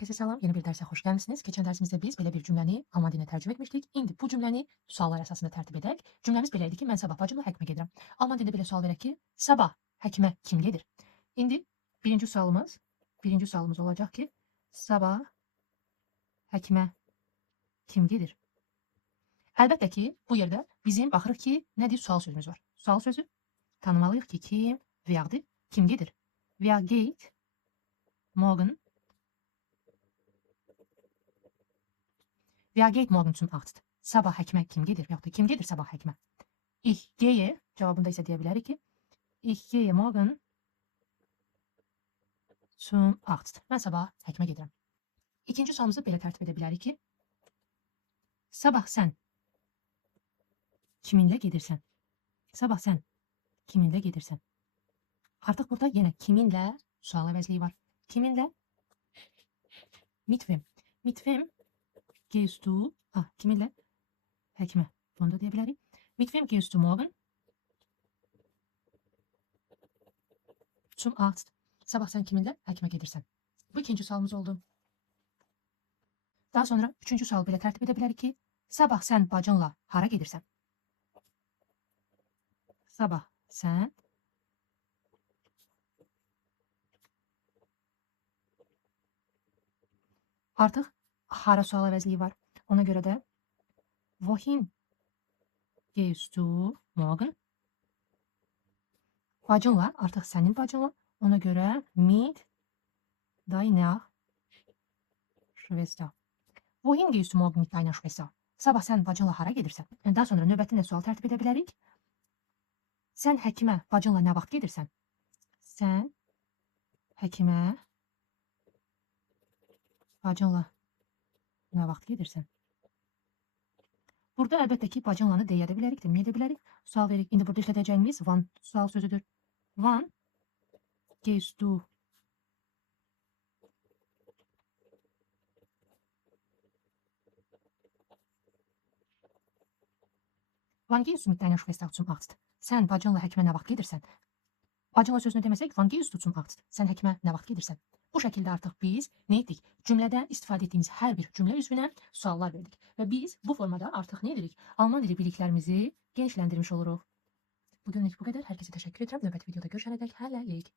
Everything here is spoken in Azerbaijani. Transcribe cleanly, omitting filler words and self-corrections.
Herkese salam, yeni bir derse hoş gəlmisiniz. Keçən dərsimizdə biz belə bir cümləni alman dilinə tərcümə etmişdik. İndi bu cümləni suallar əsasında tərtib edək. Cümləmiz belə idi ki, mən sabah bacımla həkimə gedirəm. Alman dilində belə sual verək ki, sabah həkimə kim gedir? İndi birinci sualımız olacaq ki, sabah həkimə kim gedir? Əlbəttə ki, bu yerdə bizim baxırıq ki, nədir? Sual sözümüz var. Sual sözü tanımalıyıq ki, kim, werdir, kim gedir? Wer geht morgen? Wer geht morgen zum Arzt? Sabah həkimə kim gedir? Yaxud da kim gedir sabah həkimə? Ich gehe cavabında isə deyə bilərik ki, ich gehe morgen zum Arzt. Mən sabah həkimə gedirəm. İkinci sualımızı belə tərtib edə bilərik ki, sabah sən kiminlə gedirsən? Sabah sən kiminlə gedirsən? Artıq burada yenə kiminlə sual əvəzliyi var. Kiminlə? Mit wem. Mit wem gehst du? Kiminlə? Həkimə. Bunu da deyə bilərik. Mit wem gehst du morgen? Zum Arzt. Sabah sən kiminlə həkimə gedirsən? Bu ikinci sualımız oldu. Daha sonra üçüncü sual belə tərtib edə bilərik ki, sabah sən bacınla hara gedirsən? Sabah sən artıq hara sual əvəzliyi var. Ona görə də wohin gehst du morgen? Bacınla, artıq sənin bacınla. Ona görə mit deiner Schwester. Wohin gehst du morgen mit deiner Schwester? Sabah sən bacınla hara gedirsən? Daha sonra növbətində sual tərtib edə bilərik. Sən həkimə bacınla nə vaxt gedirsən? Sən həkimə bacınla nə vaxt gedirsən? Burada əlbəttə ki, bacınlanı deyə də bilərik, deməyə də bilərik. Sual veririk. İndi burada işlədəcəyimiz wann sual sözüdür. Wann gehst du Wann gehst du mit deiner Schwester zum Arzt? Sən bacınla həkimə nə vaxt gedirsən? Bacınla sözünü deməsək, wann gehst du zum Arzt? Sən həkimə nə vaxt gedirsən? Bu şəkildə artıq biz nə etdik? Cümlədə istifadə etdiyimiz hər bir cümlə üzvünə suallar verdik. Və biz bu formada artıq nə edirik? Alman dili biliklərimizi genişləndirmiş oluruq. Bugünlük bu qədər. Hər kəsə təşəkkür edirəm. Növbəti videoda görüşənədək hələlik.